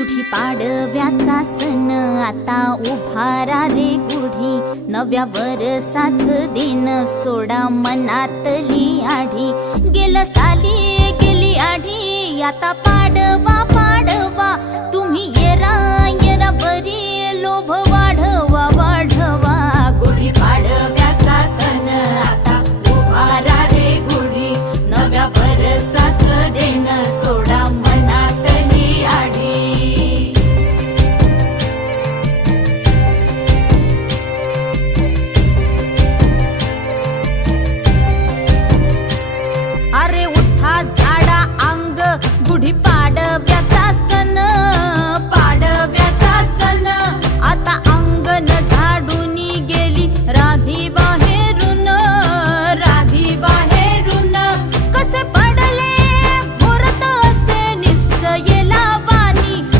गुढी पाडव्याचा सण आता उभारा रे गुढी, नव्या वर्षाच दिन सोडा मनातली आढी। गेलं साली गेली आढी, आता पाडवा